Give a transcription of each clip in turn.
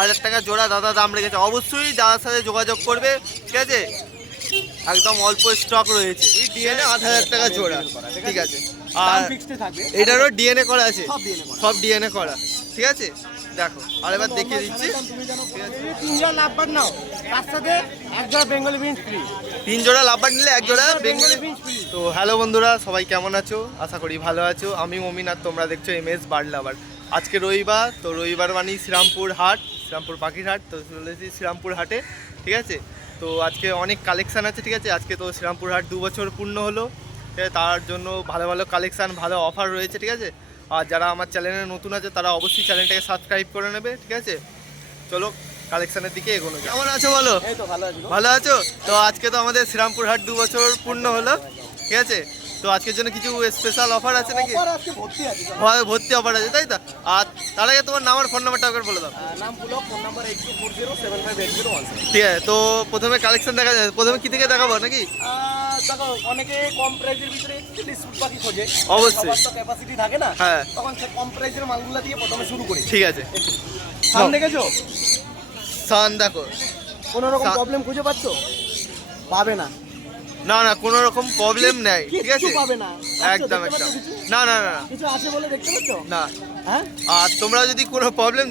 1000 টাকা জোড়া দাদা দাম রেখেছে। অবশ্যই দাদার সাথে যোগাযোগ করবে, ঠিক আছে? একদম অল্প স্টক রয়েছে। এই ডিএনএ 8000 টাকা জোড়া, ঠিক আছে? আর এটারও ডিএনএ করা আছে, সব ডিএনএ করা, ঠিক আছে? দেখো আর এবার দেখিয়ে দিচ্ছি। তিনজন লাভবার নাও, তার সাথে এক জোড়া বেঙ্গলি বিনস ফ্রি। 3 জোড়া লাভবার নিলে 1 জোড়া বেঙ্গলি বিনস ফ্রি। তো হ্যালো বন্ধুরা, সবাই কেমন আছো? আশা করি ভালো আছো। আমি মমিন আর তোমরা দেখছো এমএস বার্ড লাভার। আজকে রবিবার, তো রবিবার মানে শ্রীরামপুর হাট, শ্রীরামপুর পাখির হাট। তো চলেছি শ্রীরামপুর হাটে, ঠিক আছে? তো আজকে অনেক কালেকশান আছে, ঠিক আছে? আজকে তো শ্রীরামপুর হাট 2 বছর পূর্ণ হলো, তার জন্য ভালো ভালো কালেকশান, ভালো অফার রয়েছে, ঠিক আছে? আর যারা আমার চ্যানেলে নতুন আছে তারা অবশ্যই চ্যানেলটাকে সাবস্ক্রাইব করে নেবে, ঠিক আছে? চলো কালেকশানের দিকে এগোনো যায়। কেমন আছো বলো? ভালো আছো? তো আজকে তো আমাদের শ্রীরামপুর হাট 2 বছর পূর্ণ হলো, ঠিক আছে? তো আজকের জন্য কিছু স্পেশাল অফার আছে নাকি? ভর্তি অফার আছে, তাই তো? আর তার আগে তোমার নাম আর ফোন নাম্বারটা একবার বলে দাও। নাম পুলক, ফোন নাম্বার 8240758017। ঠিক আছে, তো প্রথমে কালেকশন দেখা যায়, প্রথমে কি থেকে দেখাবো নাকি? দেখো, অনেকে কম প্রাইসের ভিতরে ডিসপুট পাখি খোঁজে, অবশ্যই তো ক্যাপাসিটি থাকে না, হ্যাঁ, তখন সে কম প্রাইসের মালগুলো দিয়ে প্রথমে শুরু করি। ঠিক আছে। সান দেখেছো? সান দেখো, কোনো রকম প্রবলেম খুঁজে পাচ্ছ? পাবে না, না না, কোনো রকম প্রবলেম নাই, ঠিক আছে? পাবে না, একদম একদম, না না না কিছু আছে বলে দেখতে পাচ্ছ না। হ্যাঁ, আর তোমরা যদি কোনো প্রবলেম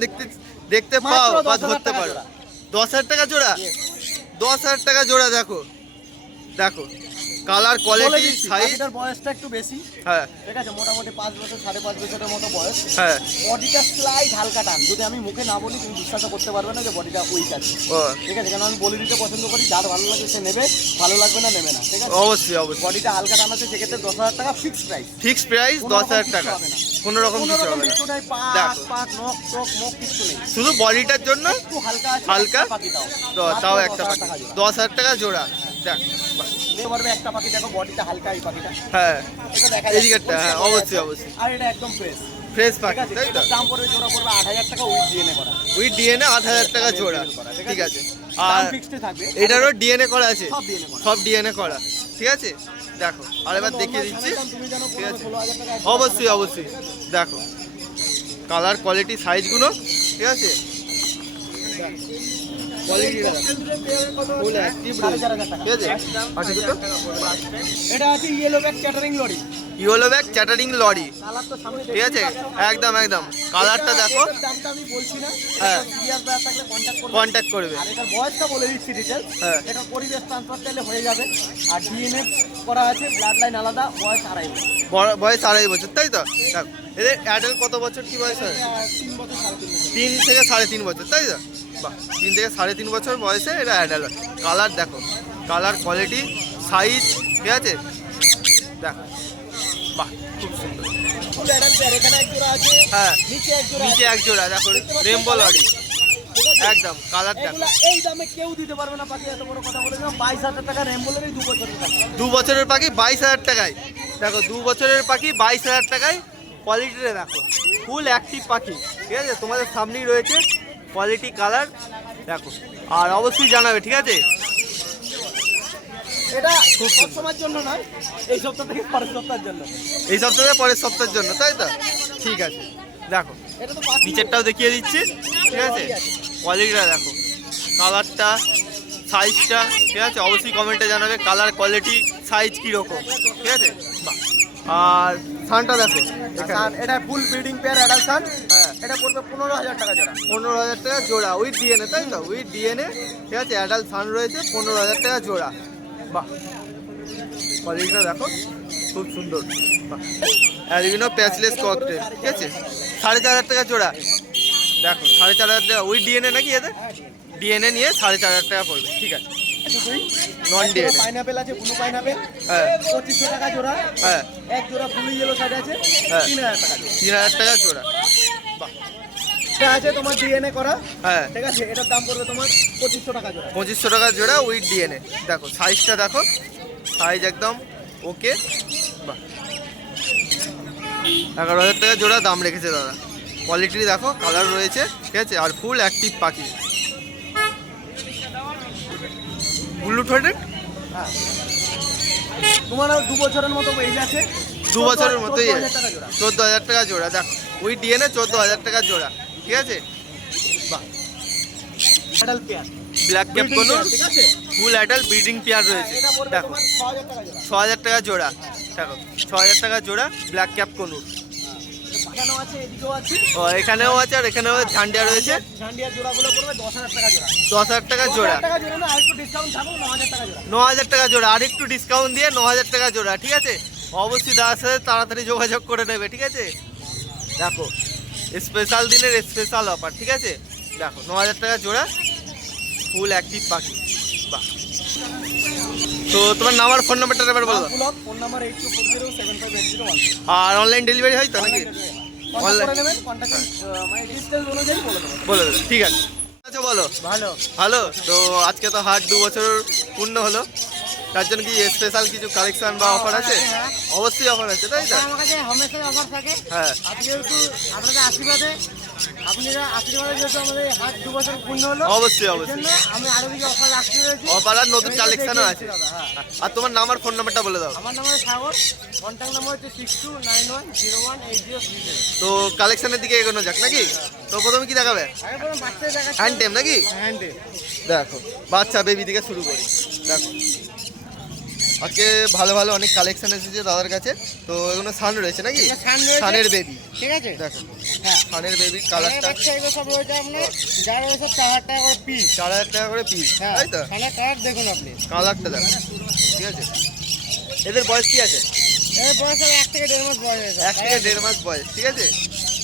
দেখতে পাও বা ধরতে পারো, 10,000 টাকা জোড়া, 10,000 টাকা জোড়া। দেখো দেখো, কালার, কোয়ালিটি, সাইজ। এটার বয়সটা একটু বেশি, হ্যাঁ, ঠিক আছে? মোটামুটি 5 বছর 5.5 বছরের মতো বয়স। হ্যাঁ, বডিটা স্লাইড হালকা টান, যদি আমি মুখে না বলি তুমি বিশ্বাস করতে পারবে না যে বডিটা উইক আছে, ও ঠিক আছে? কারণ আমি বলে দিতে পছন্দ করি, যার ভালো লাগে সে নেবে, ভালো লাগবে না নেবে না, ঠিক আছে? অবশ্যই অবশ্যই। বডিটা হালকা টান আছে, সেক্ষেত্রে 10,000 টাকা ফিক্সড প্রাইস। ফিক্সড প্রাইস 10,000 টাকা, কোনো রকম কিছু হবে না। কিছু নাই, পাক পাক নখ চোখ মুখ কিছু নেই, শুধু বডিটার জন্য একটু হালকা আছে, হালকা পাখিটাও তাও একটা পাখি 10,000 টাকা জোড়া। দেখ নিতে পারবে একটা পাখি। দেখো বডিটা হালকা, এই পাখিটা, হ্যাঁ, এটা দেখা এদিকেরটা, হ্যাঁ অবশ্যই অবশ্যই। আর এটা একদম ফ্রেশ ফ্রেশ ঠিক পাখি, আছে? তাই তো? এটার দাম পড়বে, জোড়া পড়বে 8,000 টাকা উইথ ডিএনএ করা। উইথ ডিএনএ 8,000 টাকা জোড়া, ঠিক আছে? আর ফিক্সড থাকবে, এটারও ডিএনএ করা আছে, সব ডিএনএ করা। সব ডিএনএ করা, ঠিক আছে? দেখো আর এবার দেখিয়ে দিচ্ছি, তুমি জানো ঠিক আছে? 16,000 টাকা অবশ্যই অবশ্যই। দেখো কালার, কোয়ালিটি, সাইজগুলো, ঠিক আছে? কোয়ালিটিটা ফুল অ্যাক্টিভ, 4,500 টাকা। ঠিক আছে? পাখি দুটো এটা আছে yellow back chattering lorry, yellow back chattering lorry, colour তো সামনে ঠিক আছে? একদম একদম, কালারটা দেখো, এটার দামটা আমি বলছি না, হ্যাঁ, সিরিয়াস ব্যাপার থাকলে কন্টাক্ট করবে। কন্ট্যাক্ট করবে, আর এটার বয়সটা বলে দিচ্ছি ডিটেইলস। হ্যাঁ। এটা পরিবেশ ট্রান্সফার চাইলে হয়ে যাবে, আর ডিএনএ করা আছে, ব্লাড লাইন আলাদা, বয়স 2.5 বছর। বয়স 2.5 বছর, তাই তো? দেখো এদের অ্যাডাল্ট কত বছর কি বয়স হয়? 3 বছর 3.5 বছর। 3 থেকে 3.5 বছর, তাই তো? বাহ, 3 থেকে 3.5 বছর বয়সে এটা অ্যাডাল্ট। কালার দেখো, কালার, কোয়ালিটি, সাইজ, ঠিক আছে? দেখো, বাহ, খুব সুন্দর। ফুল অ্যাডাল্ট পেয়ার, এখানে এক জোড়া আছে, হ্যাঁ, নিচে এক জোড়া নিচে আছে। এক জোড়া, দেখো রেমবো লরি, একদম কালার দেখো। এগুলা এই দামে কেউ দিতে পারবে না পাখি, এত বড় কথা বলে দিলাম। 22,000 টাকা রেমবোলের 2 বছরের টাকা। 2 বছরের পাখি 22,000 টাকায়, দেখো 2 বছরের পাখি 22,000 টাকায়। কোয়ালিটিটা দেখো, ফুল অ্যাক্টিভ পাখি, ঠিক আছে? তোমাদের সামনেই রয়েছে, কোয়ালিটি, কালার দেখো। আর অবশ্যই জানাবে, ঠিক আছে? এটা খুব সব সময়ের জন্য নয়, এই সপ্তাহ থেকে পরের সপ্তাহের জন্য। এই সপ্তাহে পরের সপ্তাহের জন্য, তাই তো? ঠিক আছে, দেখো এটা তো পাখি নিচেরটাও দেখিয়ে দিচ্ছি, ঠিক আছে? কোয়ালিটিটা দেখো, কালারটা, সাইজটা, ঠিক আছে? অবশ্যই কমেন্টে জানাবে কালার, কোয়ালিটি, সাইজ কীরকম, ঠিক আছে? বাহ, আর সানটা দেখো এখানে, সান, এটা ফুল ব্রিডিং পেয়ার অ্যাডাল্ট সান। হ্যাঁ, এটা পড়বে 15,000 টাকা জোড়া। 15,000 টাকা জোড়া উইথ ডিএনএ, তাই তো? উইথ ডিএনএ, ঠিক আছে? অ্যাডাল্ট সান রয়েছে, 15,000 টাকা জোড়া। বাহ, কোয়ালিটিটা দেখো, খুব সুন্দর। বাহ, অ্যালবিনো প্যাচলেস ককটেল, ঠিক আছে? 4,500 টাকা জোড়া। দেখো 4,500 টাকা উইথ ডিএনএ নাকি? এদের ডিএনএ নিয়ে 4,500 টাকা পড়বে, ঠিক আছে? নন ডিএনএ, পাইনাপেল আছে, ব্লু পাইনাপেল, হ্যাঁ 2,500 টাকা জোড়া। হ্যাঁ এক জোড়া ব্লু ইয়েলো সাইড আছে, হ্যাঁ, 3,000 টাকা জোড়া। 3,000 টাকা জোড়া। বাহ, এটা আছে তোমার ডিএনএ করা, হ্যাঁ ঠিক আছে? এটার দাম পড়বে তোমার 2,500 টাকা জোড়া। 2,500 টাকা জোড়া উইথ ডিএনএ। দেখো সাইজটা দেখো, সাইজ একদম ওকে। বাহ, 11,000 টাকা জোড়া দাম রেখেছে দাদা। কোয়ালিটি দেখো, কালার রয়েছে, ঠিক আছে? আর ফুল অ্যাক্টিভ পাখি, ব্লু থ্রোটেড, হ্যাঁ, তোমার 2 বছরের মতো এজ আছে, 2 বছরের মতোই, 14,000 টাকা জোড়া। 14,000 টাকা জোড়া। দেখো উইথ ডিএনএ 14,000 টাকা জোড়া, ঠিক আছে? বাহ, adult pair black cap conure ঠিক আছে। ফুল অ্যাডাল্ট ব্রিডিং পেয়ার রয়েছে। এটা পড়বে দেখো তোমার 6000 টাকা জোড়া। 6000 টাকা জোড়া। দেখো 6000 টাকা জোড়া ব্ল্যাক ক্যাপ কনুর। বাগানো আছে, এদিকেও আছে, ও এখানেও আছে আর এখানেও ঝান্ডিয়া রয়েছে। ঝান্ডিয়ার জোড়াগুলো পড়বে 10000 টাকা জোড়া। 10000 টাকা জোড়া। 1000 টাকা জোড়া না, আরেকটু ডিসকাউন্ট থাকবে 9000 টাকা জোড়া। 9000 টাকা জোড়া, আর একটু ডিসকাউন্ট দিয়ে 9000 টাকা জোড়া, ঠিক আছে। অবশ্যই দাদার সাথে তাড়াতাড়ি যোগাযোগ করে নেবে, ঠিক আছে। দেখো স্পেশাল দিনের স্পেশাল অফার, ঠিক আছে। দেখো 9000 টাকা জোড়া ফুল অ্যাক্টিভ পাখি। বাহ। তো তোমার নাম্বার ফোন নাম্বারটা এবার বলো দাও। Block phone number 8240758012। আর অনলাইন ডেলিভারি হয় তো নাকি? কন্টাক্ট করে নেবেন, কন্টাক্ট মানে ডিটেইলস অনুযায়ী বলে দেবো। বলে দেবে, ঠিক আছে। আচ্ছা বলো। ভালো। ভালো তো। আজকে তো হাট 2 বছর পূর্ণ হলো, তার জন্য কি স্পেশাল কিছু কালেকশন বা অফার আছে? হ্যাঁ। অবশ্যই অফার আছে, তাই তো? আমার কাছে হামেশাই অফার থাকে। হ্যাঁ আজকে যেহেতু আপনাদের আশীর্বাদে, আপনারা আশীর্বাদে যেহেতু আমাদের হাট 2 বছর পূর্ণ হলো, অবশ্যই এর অবশ্যই জন্য আমি আরো কিছু অফার রাখতে রয়েছি। অফার আর নতুন কালেকশনও আছে। হ্যাঁ। আর তোমার নাম্বার ফোন নাম্বারটা বলে দাও। আমার নাম হচ্ছে সাগর, কন্ট্যাক্ট নাম্বার হচ্ছে 6291018037। তো কালেকশনের দিকে এগোনো যাক নাকি? তো প্রথমে কি দেখাবে? আগে বলুন বাচ্চাদের দেখাচ্ছি। হ্যান্ড টেম নাকি? হ্যান্ডে। দেখো বাচ্চা বেবি থেকে শুরু করি। দেখো আজকে ভালো ভালো অনেক কালেকশন এসেছে দাদার কাছে। তো এগুলো সান রয়েছে নাকি? এটা সান রয়েছে। সানের বেবি। ঠিক আছে। দেখো হ্যাঁ। সানের বেবি সানের কালারটা বাচ্চা এগুলো সব রয়েছে আপনার, যা রয়েছে 4000 টাকা করে পিস। 4000 টাকা করে পিস, হ্যাঁ। তাই তো? সানের কালার দেখুন আপনি। কালারটা দেখো, ঠিক আছে। এদের বয়স কি আছে? এর বয়স হবে 1 থেকে 1.5 মাস বয়স হয়েছে। 1 থেকে 1.5 মাস বয়স, ঠিক আছে।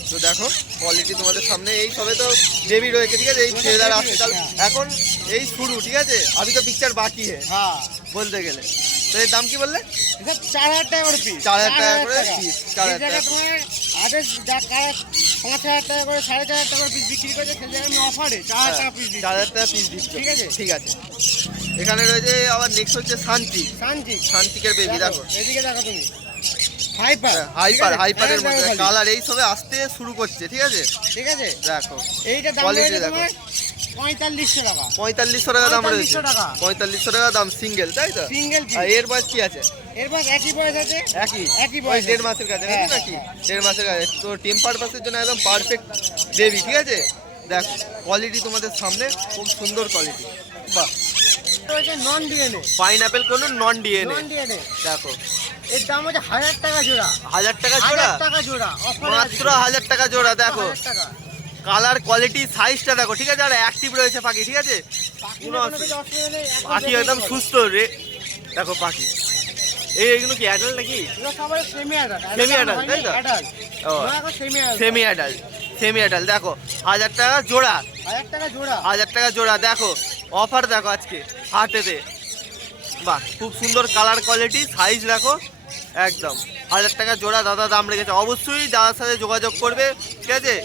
তো দেখো কোয়ালিটি তোমাদের সামনে, এই সবে তো বেবি রয়েছে, ঠিক আছে। এই ট্রেলার আসছে কাল, এখন এই শুরু, ঠিক আছে। আমি তো পিকচার বাকি হে হ্যাঁ। বলতে গেলে। তো এর দাম কি বললে? এটা 4000 টাকা করে পিস। 4000 টাকা করে পিস, 4000 টাকা। টাকা। তোমার আগে যা কালার 5000 টাকা করে 4500 টাকা করে পিস বিক্রি করছে, সেই জায়গায় আমি অফারে 4000 টাকা পিস দিচ্ছি। 4000 টাকা পিস দিচ্ছ, ঠিক আছে। ঠিক আছে। এখানে রয়েছে আবার নেক্সট হচ্ছে শান্তি। সানজিক। শান্তিকের বেবি দেখো। এদিকে দেখো তুমি। হাইপার। হাইপার, ঠিক আছে? হাইপারের একদম মধ্যে খালি। কালার এই সবে আসতে শুরু করছে, ঠিক আছে। ঠিক আছে। দেখো এইটা দাম Quality রয়েছে দেখো। তোমার 4500 টাকা। 4500 টাকা দাম রয়েছে। 4500 টাকা। 4500 টাকা দাম সিঙ্গেল, তাই তো? Single piece. আর এর বয়স কি আছে? এর বয়স একই বয়স আছে। একই একই ওই বয়স 1.5 মাসের কাছে হ্যাঁ, নাকি? হ্যাঁ। 1.5 মাসের কাছে। তো টিম পারপাসের জন্য একদম পারফেক্ট বেবি, ঠিক আছে। দেখো কোয়ালিটি তোমাদের সামনে, খুব সুন্দর কোয়ালিটি। বাহ। রয়েছে নন ডিএনএ। পাইনাপেল কোনো নন ডিএনএ। Non DNA. দেখো এর দাম হচ্ছে 1000 টাকা জোড়া। 1000 টাকা জোড়া, 1000 টাকা জোড়া। অফার মাত্র 1000 টাকা জোড়া। দেখো টাকা। কালার কোয়ালিটি সাইজটা দেখো, ঠিক আছে। আর অ্যাক্টিভ রয়েছে পাখি, ঠিক আছে। কোনো কোনো কিছু অসুবিধা নেই। পাখি একদম সুস্থ রে। দেখো পাখি এইগুলো কি অ্যাডাল্ট নাকি? এগুলো সবাই সেমি অ্যাডাল্ট। Semi adult, তাই তো? অ্যাডাল্ট। ও। এখন semi adult. Semi adult, semi adult. দেখো 1000 টাকা জোড়া, 1000 টাকা জোড়া। 1000 টাকা জোড়া। দেখো অফার দেখো আজকে হাটেতে। বাহ খুব সুন্দর কালার কোয়ালিটি, সাইজ দেখো একদম। 1000 টাকা জোড়া দাদা দাম রেখেছে। অবশ্যই দাদার সাথে যোগাযোগ করবে, ঠিক আছে।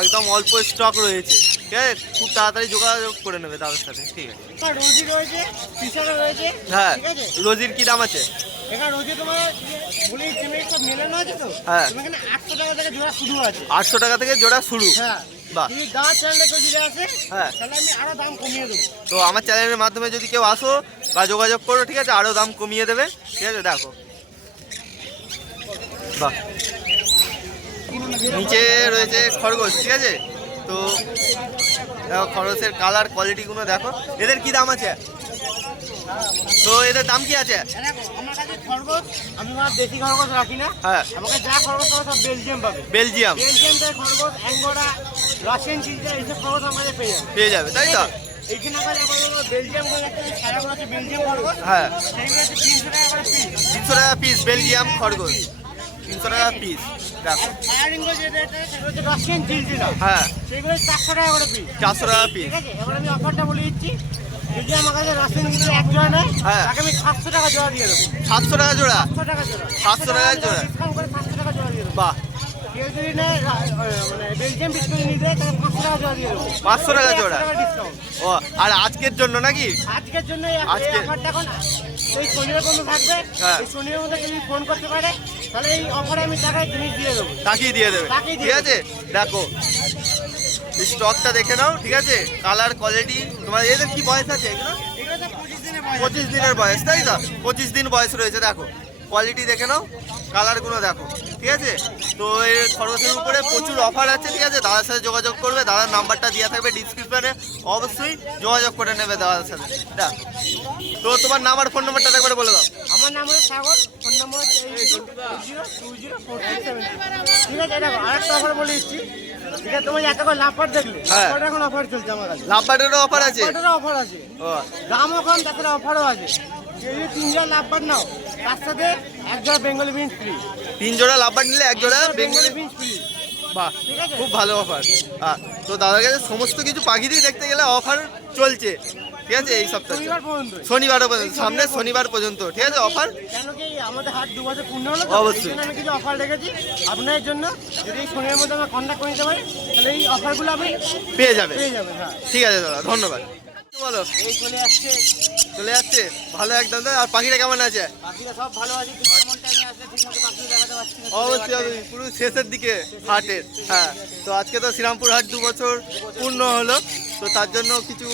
একদম অল্প স্টক রয়েছে, ঠিক আছে। খুব তাড়াতাড়ি যোগাযোগ করে নেবে দাদার সাথে, ঠিক আছে। এখানে রোজি রয়েছে, পিছনে রয়েছে। হ্যাঁ ঠিক আছে। রোজির কি দাম আছে? এখানে রোজি তোমার বলি তুমি সব মেলানো আছে তো? হ্যাঁ। তোমার এখানে 800 টাকা থেকে জোড়া শুরু আছে। 800 টাকা থেকে জোড়া শুরু। হ্যাঁ। বাহ। যদি দাঁত চ্যানেলে কেউ যদি আসে, হ্যাঁ। তাহলে আমি আরো দাম কমিয়ে দেবো। তো আমার চ্যানেলের মাধ্যমে যদি কেউ আসো বা যোগাযোগ করো, ঠিক আছে, আরও দাম কমিয়ে দেবে, ঠিক আছে। দেখো বাহ নিচে রয়েছে খরগোশ, ঠিক আছে। তো দেখো খরগোশের কালার কোয়ালিটিগুলো দেখো। এদের কি দাম আছে? তো এদের দাম কি আছে? দেখো আমার কাছে খরগোশ, আমি আমার দেশি খরগোশ রাখি না। হ্যাঁ আমাকে যা খরগোশ পাবে সব বেলজিয়াম পাবে। বেলজিয়াম বেলজিয়াম থেকে খরগোশ, অ্যাঙ্গোরা, রাশিয়ান চিলটা এইসব খরগোশ আমার কাছে পেয়ে যাবে। পেয়ে যাবে, তাই তো? এইখানে আবার বেলজিয়াম করে একটা সারাগুলো আছে বেলজিয়াম খরগোশ। হ্যাঁ সেইগুলো হচ্ছে 300 টাকা করে পিস। 300 টাকা পিস বেলজিয়াম খরগোশ, 300 টাকা পিস। দেখো আর ফায়ারিংগুলো যে রেট আছে সেগুলো হচ্ছে রাশিয়ান চিলটা। হ্যাঁ সেগুলো 400 টাকা করে পিস। 400 টাকা পিস। ঠিক আছে। এবার আমি অফারটা বলে দিচ্ছি, যদি আমার কাছে রাশিয়ান চিল এক জোড়া নেয়, হ্যাঁ। তাকে আমি 700 টাকা জোড়া দিয়ে দেবো। 700 টাকা জোড়া। 700 টাকা জোড়া। 700 টাকা জোড়া। ডিসকাউন্ট করে 700 টাকা জোড়া দিয়ে দেবো। বাহ কেউ যদি নেয় মানে বেলজিয়াম বিস্কুট নিয়ে যায়, তাকে 500 টাকা জোড়া দিয়ে দেবো। 500 টাকা জোড়া। 100 টাকা ডিসকাউন্ট। ও আর আজকের জন্য নাকি? আজকের জন্য আজকে? অফারটা এখন এই শনিবার পর্যন্ত থাকবে। হ্যাঁ। এই শনিবার মধ্যে যদি ফোন করতে পারে, তাহলে এই অফারে আমি টাকায় জিনিস দিয়ে দেবো। তাকিয়ে দিয়ে দেবে, তাকিয়ে দিয়ে ঠিক আছে। দেখো স্টকটা দেখে নাও, ঠিক আছে। কালার কোয়ালিটি তোমার। এদের কি বয়স আছে এগুলো? এগুলো তো 25 দিনের বয়স। 25 দিনের বয়স, তাই তো? 25 দিন বয়স রয়েছে। দেখো কোয়ালিটি দেখে নাও, কালারগুলো দেখো। ঠিক আছে। তো এই খরগোশের উপরে প্রচুর অফার আছে, ঠিক আছে। দাদার সাথে যোগাযোগ করবে, দাদার নাম্বারটা দেওয়া থাকবে ডিসক্রিপশনে, অবশ্যই যোগাযোগ করে নেবে দাদার সাথে। তো তোমার নাম আর ফোন নাম্বারটা একবার বলে দাও। আমার নাম হলো সাগর, ফোন নম্বর 80204670। ঠিক আছে, দেখো আরেকটা অফার বলে দিচ্ছি। ঠিক আছে, তুমি এত করে লাভবার দেখলে, হ্যাঁ। লাভবার এখন অফার চলছে আমার কাছে। লাভবার্ডেরও অফার আছে? লাভবারেরও অফার আছে, ও দামও কম, তাছাড়া অফারও আছে। যদি 3 জোড়া লাভবার নাও, তার সাথে 1 জোড়া বেঙ্গলি বিনস ফ্রি। 3 জোড়া লাভবার্ড নিলে 1 জোড়া বেঙ্গলি বেঙ্গলি। Beans free. বাহ, ঠিক আছে। খুব ভালো অফার। তো দাদার কাছে সমস্ত কিছু পাখিরই দেখতে গেলে অফার চলছে, ঠিক আছে। এই সপ্তাহে শনিবার পর্যন্ত। শনিবার পর্যন্ত, সামনে শনিবার পর্যন্ত, ঠিক আছে অফার। কেন কি আমাদের হাট 2 বছর পূর্ণ হলো তো, অবশ্যই। এই জন্য আমি কিছু অফার রেখেছি আপনাদের জন্য। যদি এই শনিবার মধ্যে আমরা কন্ট্যাক্ট করে নিতে পারি, তাহলে এই অফারগুলো আপনি পেয়ে যাবে। পেয়ে যাবেন। হ্যাঁ, ঠিক আছে দাদা, ধন্যবাদ। বলো। এই চলে আসছে, চলে যাচ্ছে ভালো একদম। আর পাখিটা কেমন আছে? বাকিরা সব ভালো আছে। তুই কেমন টাইমে আসলে ঠিক মতো বাকি দেখাতে পারছি না। অবশ্যই অবশ্যই, পুরো শেষের দিকে হাটের। হ্যাঁ, তো আজকে তো শ্রীরামপুর হাট 2 বছর পূর্ণ হলো, তো তার জন্য কিছু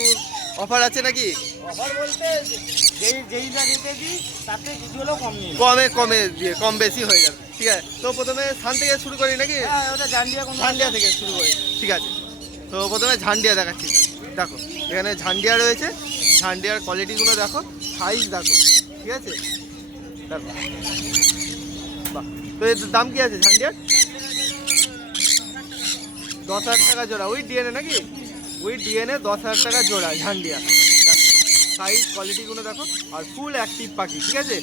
অফার আছে নাকি? অফার বলতে যেইটা রেখেছি তাতে কিছু হলেও কম নেই। কমে দিয়ে কম বেশি হয়ে যাবে, ঠিক আছে। তো প্রথমে থান থেকে শুরু করি নাকি? হ্যাঁ, ওটা জানডিয়া কোন ঝান্ডিয়া থেকে শুরু করি, ঠিক আছে। তো প্রথমে ঝান্ডিয়া দেখাচ্ছি। দেখো এখানে ঝান্ডিয়া রয়েছে, ঝান্ডিয়ার কোয়ালিটিগুলো দেখো, সাইজ দেখো, ঠিক আছে। দেখো বাহ। তো এর দাম কি আছে ঝান্ডিয়ার? 10,000 টাকা জোড়া, ওই ডিএনএ নাকি? ওই ডিএনএ 10,000 টাকা জোড়া ঝান্ডিয়া। সাইজ কোয়ালিটিগুলো দেখো, আর ফুল অ্যাক্টিভ পাখি, ঠিক আছে,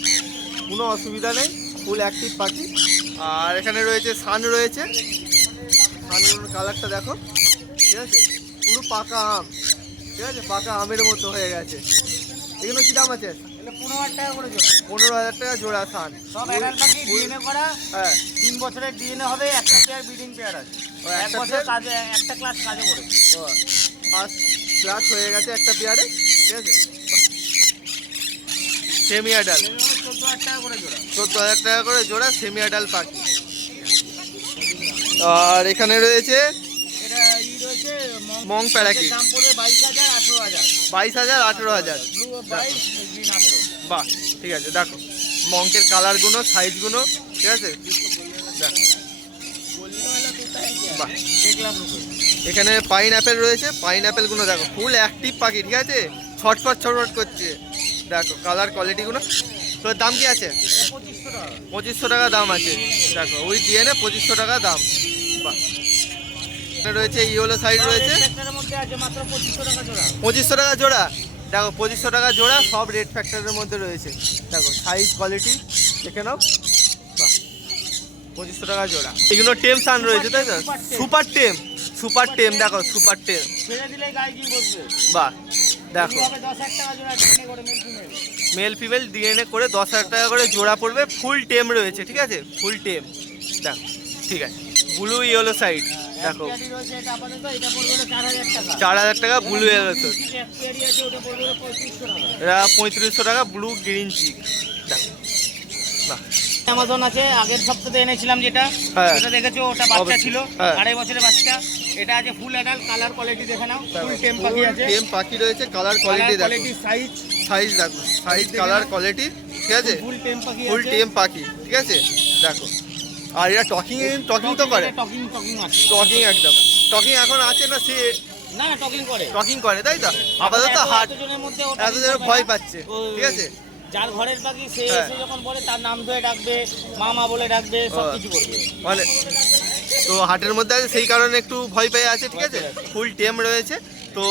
কোনো অসুবিধা নেই, ফুল অ্যাক্টিভ পাখি। আর এখানে রয়েছে সান রয়েছে, সানগুলোর কালারটা দেখো, ঠিক আছে, পুরো পাকা আম, ঠিক আছে, পাকা আমের মতো হয়ে গেছে। এগুলো কি দাম আছে? 15,000 টাকা করে জোড়া। 15,000 টাকা জোড়া সান। সব অ্যাডাল্ট পাখি, ডিএনএ করা। হ্যাঁ, 3 বছরের ডিএনএ হবে, একটা পেয়ার ব্রিডিং পেয়ার আছে। ও, 1 একটা বছর pair? কাজে, একটা ক্লাস কাজে পড়ে। ফার্স্ট ক্লাস হয়ে গেছে একটা পেয়ারে, ঠিক আছে। সেমি অ্যাডাল, 14,000 টাকা করে জোড়া। 14,000 টাকা করে জোড়া সেমি অ্যাডাল পাখি। আর এখানে রয়েছে এটা রয়েছে মং প্যারাকিট, দাম পড়বে 22,000, 18,000। 22,000, 18,000। Blue 22, green 18। বাহ, ঠিক আছে। দেখো মঙ্কের কালারগুলো, সাইজগুলো, ঠিক আছে, দেখো বাহ। দেখলাম এখানে পাইন অ্যাপেল রয়েছে, পাইন অ্যাপেলগুলো দেখো, ফুল অ্যাক্টিভ পাখি, ঠিক আছে, ছটফট ছটফট করছে, দেখো কালার কোয়ালিটিগুলো। তো দাম কি আছে? 2500 টাকা। 2500 টাকা দাম আছে, দেখো ওই ডিএনএ 2500 টাকা দাম। বাহ। এখানে রয়েছে ইয়েলো সাইড রয়েছে, ফ্যাক্টরের মধ্যে আছে মাত্র 2500 টাকা জোড়া। 2500 টাকা জোড়া। দেখো 2500 টাকা জোড়া, সব রেড ফ্যাক্টরের মধ্যে রয়েছে। দেখো সাইজ কোয়ালিটি দেখে নাও, বাহ, 2500 টাকা জোড়া। এগুলো টেম সান রয়েছে, তাই তো? সুপার টেম, সুপার টেম, দেখো সুপার টেম, ছেড়ে দিলে গায়ে গিয়ে বসবে। বাহ। দেখো হবে 10,000 টাকা জোড়া, ডিএনএ করে male female. Male female DNA করে 10,000 টাকা করে জোড়া পড়বে, ফুল টেম রয়েছে, ঠিক আছে, ফুল টেম। দেখো ঠিক আছে, ব্লু ইয়েলো সাইড, দেখো একটি রয়েছে, এটা আপাতত এটা পড়বে হলো 4,000 টাকা। 4,000 টাকা ব্লু ইয়েলো সাইড। একটি আছে, ওটা পড়বে হলো 3500 টাকা। এরা 3500 টাকা ব্লু গ্রিন চিক। দেখো বাহ, অ্যামাজন আছে, আগের সপ্তাহে এনেছিলাম যেটা, হ্যাঁ। ওটা দেখেছো, ওটা বাচ্চা অবশ্যই। ছিল, হ্যাঁ। 2.5 বছরের বাচ্চা। এটা আছে ফুল অ্যাডাল্ট, কালার কোয়ালিটি দেখে নাও, ফুল টেম পাখি আছে। টেম পাখি রয়েছে, কালার কোয়ালিটি দেখো, কোয়ালিটি সাইজ, সাইজ দেখো, সাইজ কালার কোয়ালিটি, ঠিক আছে, ফুল টেম পাখি ফুল আছে। টেম পাখি, ঠিক আছে, দেখো। আর এরা টকিং তো করে, টকিং আছে। টকিং একদম, টকিং এখন আছে না, সে না না, টকিং করে। টকিং করে, তাই তো? আপাতত হাট এতজনের মধ্যে ও এত talking জন করবে ভয় না। পাচ্ছে, ও- ঠিক আছে। যার ঘরের পাখি সে হ্যাঁ। এসে যখন বলে তার নাম ধরে ডাকবে, মামা বলে ডাকবে, সব কিছু করবে। মানে তো হাটের মধ্যে আছে, সেই কারণে একটু ভয় পেয়ে আছে, ঠিক আছে। ফুল টেম রয়েছে, তো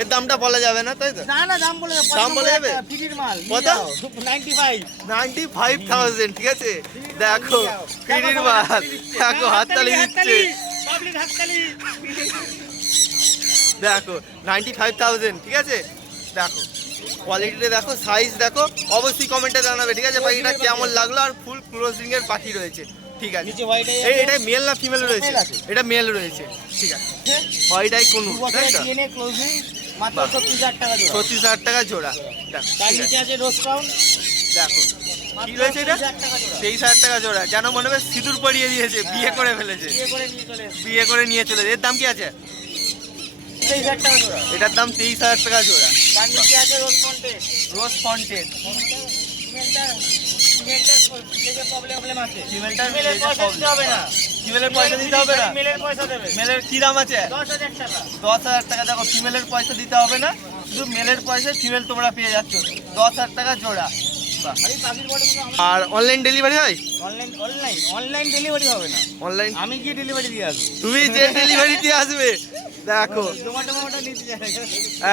এর দামটা বলা যাবে না, তাই তো? না না, দাম বলে দাও, দাম বলে যাবে? ফ্রির মাল। কত? 95। 95,000, ঠিক আছে। দেখো ফিরির মাল, দেখো হাততালি দিচ্ছে, পাবলিক হাততালি। দেখো 95,000, ঠিক আছে। দেখো কোয়ালিটিটা দেখো, সাইজ দেখো, অবশ্যই কমেন্টে জানাবে, ঠিক আছে, পাখিটা কেমন লাগলো। আর ফুল ক্লোজিং এর পাখি রয়েছে, ঠিক আছে। নিচে হোয়াইট এটা মেল না ফিমেল রয়েছে? Male আছে। এটা মেল রয়েছে, ঠিক আছে। হোয়াইটাই কোন, তাই তো? ডিএনএ ক্লোজিং, মাত্র বাহ। 36,000 টাকা জোড়া। 35,000 টাকা জোড়া। দেখো তার ঠিক নিচে আছে, আছে রোজ ক্রাউন, দেখো মাত্র কি রয়েছে এটা? 30,000 টাকা জোড়া। 23,000 টাকা জোড়া, যেন মনে হবে সিঁদুর পরিয়ে দিয়েছে, বিয়ে করে ফেলেছে, বিয়ে করে নিয়ে চলে এসেছে। বিয়ে করে নিয়ে চলে। এর দাম কি আছে? 23,000 টাকা জোড়া। এটার দাম 23,000 টাকা জোড়া। তার নিচে আছে রোজ কন্টেস্ট। রোজ ফন্টেন, ফিমেলটা ফিমেলটার প্রবলেম আছে। ফিমেলটার ফিমেলের পয়সা দিতে হবে না। ফিমেলের পয়সা দিতে হবে না। মেলের পয়সা দেবে। মেলের কি দাম আছে? 10,000 টাকা। 10,000 টাকা। দেখো ফিমেলের পয়সা দিতে হবে না, শুধু মেলের পয়সা ফিমেল তোমরা পেয়ে যাচ্ছ 10,000 টাকা জোড়া। বাহ। আরে পাখির বডিগুলো আর অনলাইন ডেলিভারি হয়? অনলাইন ডেলিভারি হবে না। অনলাইন আমি গিয়ে ডেলিভারি দিয়ে আসবো। তুমি যে ডেলিভারি দিয়ে আসবে, দেখো জোম্যাটো মোটা নিতে যাবে।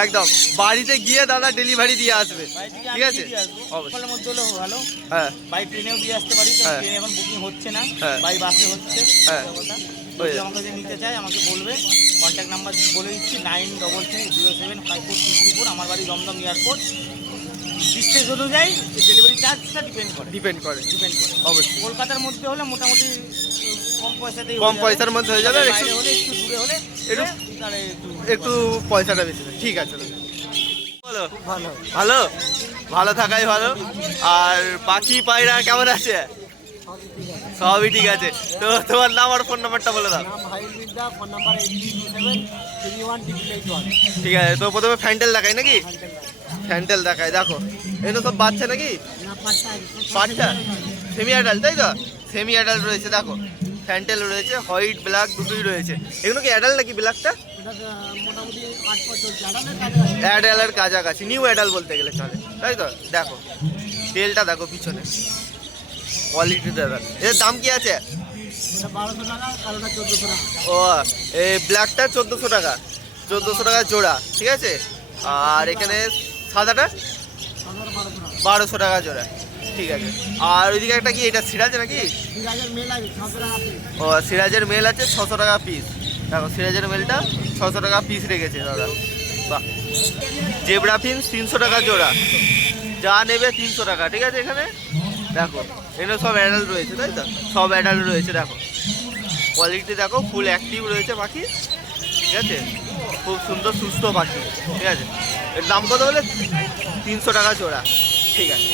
একদম বাড়িতে গিয়ে দাদা ডেলিভারি দিয়ে আসবে। বাড়ি থেকে ঠিক আমি আছে? দিয়ে আসবো। অবশ্যই। সকালের মধ্যে হলেও ভালো। হ্যাঁ বাই ট্রেনেও দিয়ে আসতে পারি, তো হ্যাঁ। ট্রেনে এখন বুকিং হচ্ছে না, হ্যাঁ। বাই বাসে হচ্ছে। হ্যাঁ। কথা। হয়ে যদি যাবে। আমার কাছে নিতে চায় আমাকে বলবে, কন্ট্যাক্ট নাম্বার বলে দিচ্ছি 9330754334। আমার বাড়ি দমদম এয়ারপোর্ট। ডিস্টেন্স অনুযায়ী ডেলিভারি চার্জটা ডিপেন্ড করে। ডিপেন্ড করে অবশ্যই। কলকাতার মধ্যে হলে মোটামুটি কম পয়সাতেই কম পয়সার মধ্যে হয়ে যাবে, আর বাইরে একটু হলে একটু দূরে হলে একটু- তাহলে একটু পয়সাটা বেশি নেয়। ঠিক আছে দাদা। বলো ভালো। ভালো, ভালো থাকাই ভালো। আর পাখি পায়রা কেমন আছে? সবই ঠিক আছে। তো তোমার নাম আর ফোন নাম্বারটা বলে দাও। নাম হাইল বিদ্যা, ফোন নাম্বার 8227318881। ঠিক আছে, তো প্রথমে ফ্যান্টেল দেখাই নাকি? ফ্যান্টেল দেখাই। দেখো এই তো সব বাচ্চা নাকি? বাচ্চা সেমি অ্যাডাল্ট, তাই তো? সেমি অ্যাডাল্ট রয়েছে। দেখো ফ্যান্টেল রয়েছে, হোয়াইট ব্ল্যাক দুটোই রয়েছে। এগুলো কি অ্যাডাল্ট নাকি ব্ল্যাকটা? মোটামুটি 8 বছর চলছে। অ্যাডাল্টের কাছাকাছি, নিউ অ্যাডাল্ট বলতে গেলে চলে, তাই তো? দেখো তেলটা দেখো পিছনে, কোয়ালিটি দাদা। এর দাম কি আছে? 1200 টাকা, কালোটা 1400 টাকা। ও এই ব্ল্যাকটা 1400 টাকা, 1400 টাকা জোড়া। ঠিক আছে। আর এখানে সাদাটা 1200 টাকা জোড়া। ঠিক আছে। আর ওইদিকে একটা কি, এটা সিরাজ নাকি? সিরাজের মেল আছে 600 টাকা পিস। ও সিরাজের মেল আছে 600 টাকা পিস। দেখো সিরাজের মেলটা 600 টাকা পিস রেখেছে দাদা। বাহ। জেব্রা ফিন্স 300 টাকা জোড়া, যা নেবে 300 টাকা। ঠিক আছে। এখানে দেখো এখানে সব অ্যাডাল্ট রয়েছে, তাই তো? সব অ্যাডাল্ট রয়েছে। দেখো কোয়ালিটি দেখো, ফুল অ্যাক্টিভ রয়েছে পাখি। ঠিক আছে, খুব সুন্দর সুস্থ পাখি। ঠিক আছে। এর দাম কত বলে? 300 টাকা জোড়া। ঠিক আছে।